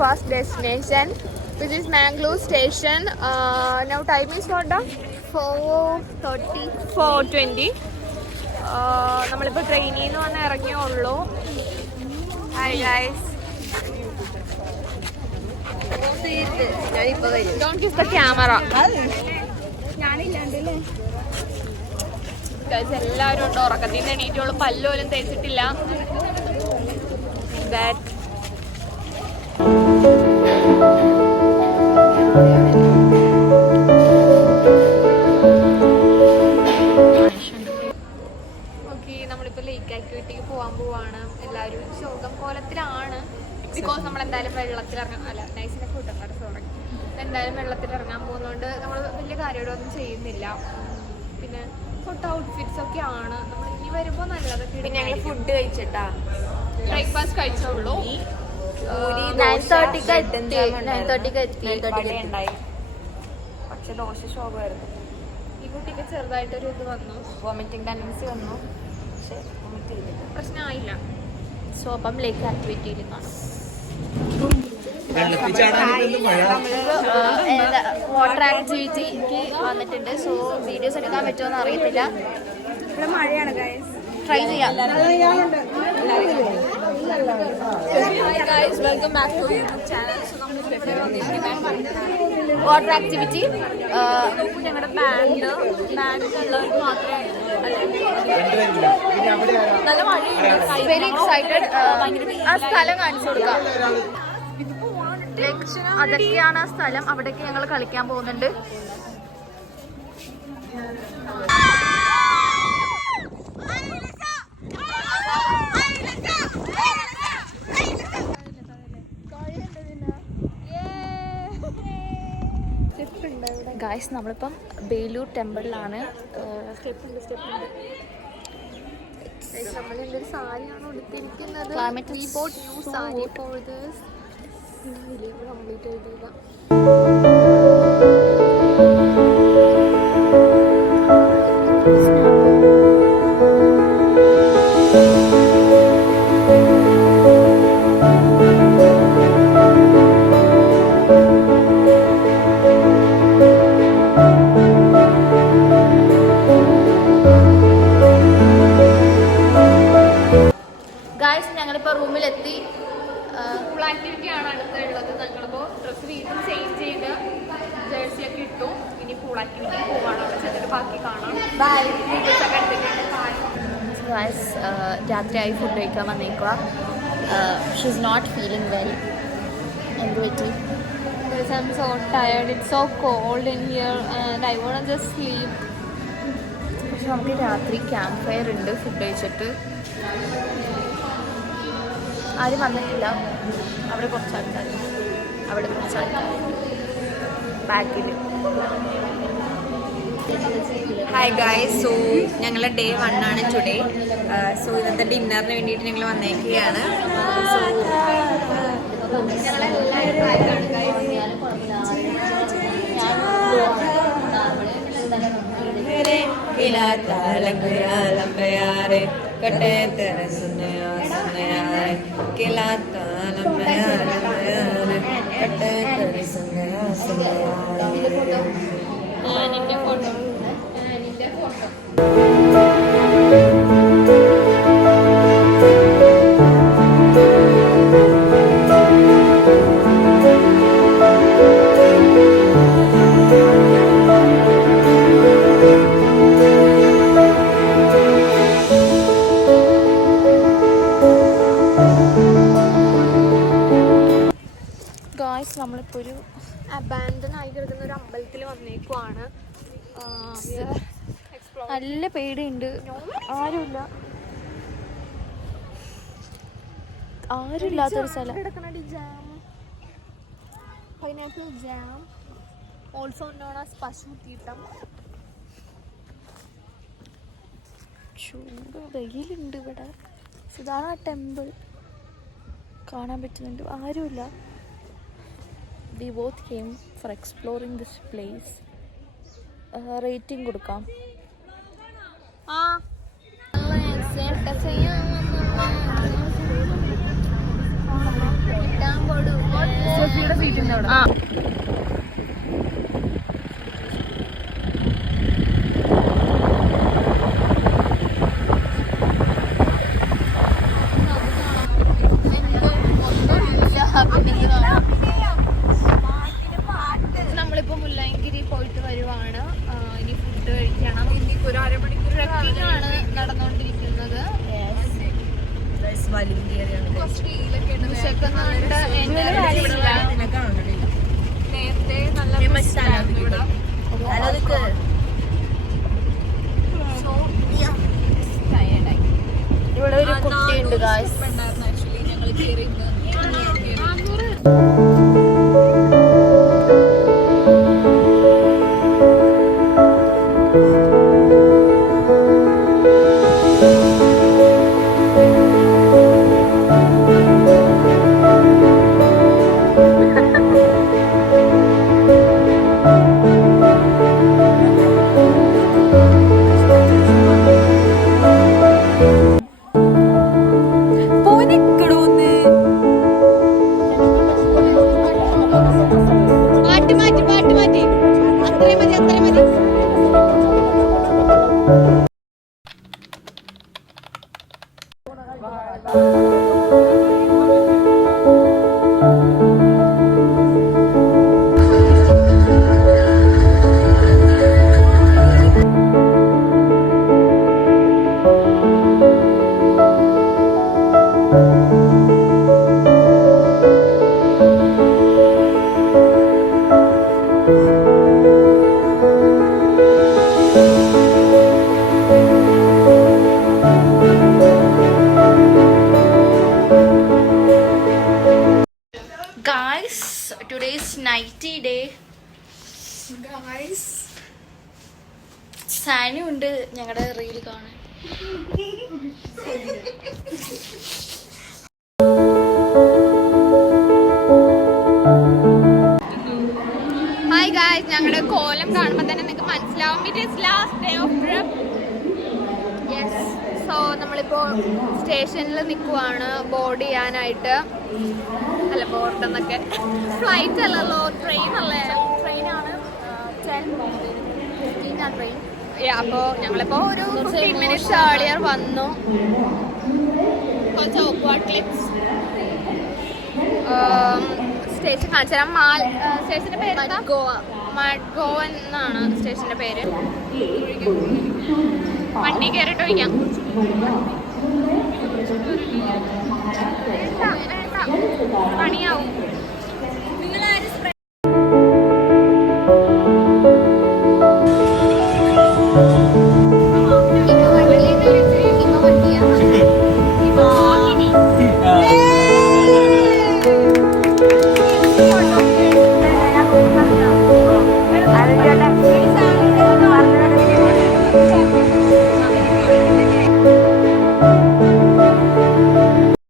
first destination, which is Mangalore station. Now time is what? 4:30. 4:20. നമ്മളിപ്പോൾ ട്രെയിനിൽ നിന്ന് വന്ന് ഇറങ്ങിയുള്ളൂ. Hi guys. Don't kiss the camera. Guys, എല്ലാവരും ഉണ്ട്. ഉറക്കത്തിൽ നിന്ന് എണീറ്റുള്ളൂ. പല്ലുപോലും തേച്ചിട്ടില്ല. നമ്മളിപ്പോൾ ലേക്ക് ആക്ടിവിറ്റിക്ക് പോകാൻ പോവാണ്. എല്ലാവരും ശോകം കോലത്തിലാണ്. ബിക്കോസ് നമ്മൾ എന്തായാലും വെള്ളത്തിലിറങ്ങാൻ നൈസിനെ കൂട്ടം സോറി എന്തായാലും വെള്ളത്തിലിറങ്ങാൻ പോകുന്നതുകൊണ്ട് നമ്മൾ വലിയ കാര്യമായിട്ടൊന്നും ചെയ്യുന്നില്ല. പിന്നെ ഫോട്ടോ ഔട്ട്ഫിറ്റ്സ് ഒക്കെ ആണ് നമ്മൾ ഇനി വരുമ്പോൾ നല്ലതൊക്കെ. പിന്നെ ഞങ്ങൾ ഫുഡ് കഴിച്ചിട്ടാ ബ്രേക്ക്ഫാസ്റ്റ് കഴിച്ചുള്ളൂ. 9:30 ഉണ്ടായി. പക്ഷെ ദോശ ശോഭമായിരുന്നു. ഈ കുട്ടിക്ക് ചെറുതായിട്ടൊരു ഇത് വന്നു, വോമിറ്റിംഗ് ടെൻഡൻസി വന്നു. പക്ഷെ വോമിറ്റ് ചെയ്തില്ല, പ്രശ്നമായില്ല. സോ അപ്പം ലേക്ക് ആക്ടിവിറ്റിയിൽ കാണാം. വാട്ടർ ആക്ടിവിറ്റിക്ക് വന്നിട്ടുണ്ട്. സോ വീഡിയോസ് എടുക്കാൻ പറ്റുമോ അറിയത്തില്ല. ഇവിടെ മഴയാണ് ഗൈസ്. ട്രൈ ചെയ്യാം. Welcome back to YouTube channel. So നമ്മൾ വാട്ടർ ആക്ടിവിറ്റി ഞങ്ങളുടെ ബാൻഡുള്ളവർക്ക് മാത്രമേ. നല്ല മഴയുണ്ട്. Very excited. ആ സ്ഥലം കാണിച്ചു കൊടുക്കാം. അതൊക്കെയാണ് ആ സ്ഥലം. അവിടേക്ക് ഞങ്ങൾ കളിക്കാൻ പോകുന്നുണ്ട്. ഗായ്സ്, നമ്മളിപ്പം ബേലൂർ ടെമ്പിളിലാണ്. സ്റ്റെപ്പുണ്ട്. നമ്മളിന്നൊരു സാരിയാണ് ഉടുത്തിരിക്കുന്നത്. സാരി ഫോർ ദിസ് കംപ്ലീറ്റ് ചെയ്തില്ല. ഗായ്സ്, ഞങ്ങളിപ്പോൾ റൂമിലെത്തി. ഫുൾ ആക്ടിവിറ്റിയാണ് അടുത്തുള്ളത്. ഞങ്ങളിപ്പോൾ ഡ്രസ്സ് വീണ്ടും ചേഞ്ച് ചെയ്ത് ജേഴ്സിയൊക്കെ ഇട്ടു. ഇനി ഫുൾ ആക്ടിവിറ്റി പോവാണ്. അവിടെ ചെന്നിട്ട് ബാക്കി കാണാം. വീഡിയോസൊക്കെ എടുത്തിട്ടുണ്ട്. ഗായ്സ്, രാത്രിയായി ഫുഡ് കഴിക്കാൻ വന്നേക്കുക. She is not feeling well. എന്ത് പറ്റി? I'm so tired. It's so cold in here and I want to just sleep. പക്ഷെ നമുക്ക് രാത്രി ക്യാമ്പ് ഫയർ ഉണ്ട്. ഫുഡ് കഴിച്ചിട്ട് ആരും വന്നിട്ടില്ല. അവിടെ കുറച്ച് ആൾക്കാർ, അവിടെ കുറച്ച് ആൾക്കാർ ബാക്കിൽ. Hi guys. സോ ഞങ്ങളുടെ ഡേ 1 ആണ് ടുഡേ. സോ ഇന്നത്തെ ഡിന്നറിന് വേണ്ടിയിട്ട് ഞങ്ങൾ വന്നേക്കുകയാണ്. സോ ഞങ്ങളെല്ലാവരും ആയിട്ടാണ് ഗായ്സ്. നമ്മളിപ്പോൾ ഒരു അബാൻഡൻ ആയി കിടക്കുന്ന ഒരു അമ്പലത്തിൽ വന്നേക്കുവാണ്. നല്ല പേടിയുണ്ട്. ആരുമില്ലാത്തൊരു സ്ഥലം. Pineapple jam, also known as പശു തീട്ടം. ചൂട് വെയിലുണ്ട് ഇവിടെ. ഇതാണ് ടെമ്പിൾ. കാണാൻ പറ്റുന്നുണ്ട്. ആരുമില്ല. We both came for exploring this place. Rating കൊടുക്കാം. സോഫിയുടെ സീറ്റിന്റെ അവിടെ. നമ്മളിപ്പോ മുല്ലയങ്കിരി പോയിട്ട് വരുവാണ്. ഇനി ഫുഡ് കഴിക്കണം. ഒരു അരമണിക്കൂർ ട്രക്കിംഗാണ് നടന്നുകൊണ്ടിരിക്കുന്നത്. നേരത്തെ നല്ല ഇവിടെ ഒരു കുട്ടിയുണ്ട് ഗായ്സ്. ഞങ്ങൾ കയറി today's nighty day guys. സാനി ഉണ്ട് ഞങ്ങളുടെ റീൽ കാണാൻ. ഹായ് ഗായ്സ്, ഞങ്ങളുടെ കോലം കാണുമ്പോൾ തന്നെ നിങ്ങൾക്ക് മനസ്സിലാവും it is last day of trip. Yes, so നമ്മളിപ്പോൾ സ്റ്റേഷനിൽ നിൽക്കുവാണ് ബോർഡ് ചെയ്യാനായിട്ട്. അല്ല, ബോർഡ് എന്നൊക്കെ ഫ്ലൈറ്റ് അല്ലല്ലോ, ട്രെയിൻ അല്ലേ, ട്രെയിനാണ്. ട്രെയിൻ. അപ്പോൾ ഞങ്ങളിപ്പോൾ ഒരു 15 minutes ഏർലിയർ വന്നു. കുറച്ച് ഓക്വാർഡ് ക്ലിപ്സ്. സ്റ്റേഷൻ കാണിച്ചു തരാം. സ്റ്റേഷൻ്റെ പേര് മഡ്ഗോവ എന്നാണ് സ്റ്റേഷൻ്റെ പേര്. വണ്ടി കയറിയിട്ട് വയ്ക്കാം. പണിയാവും.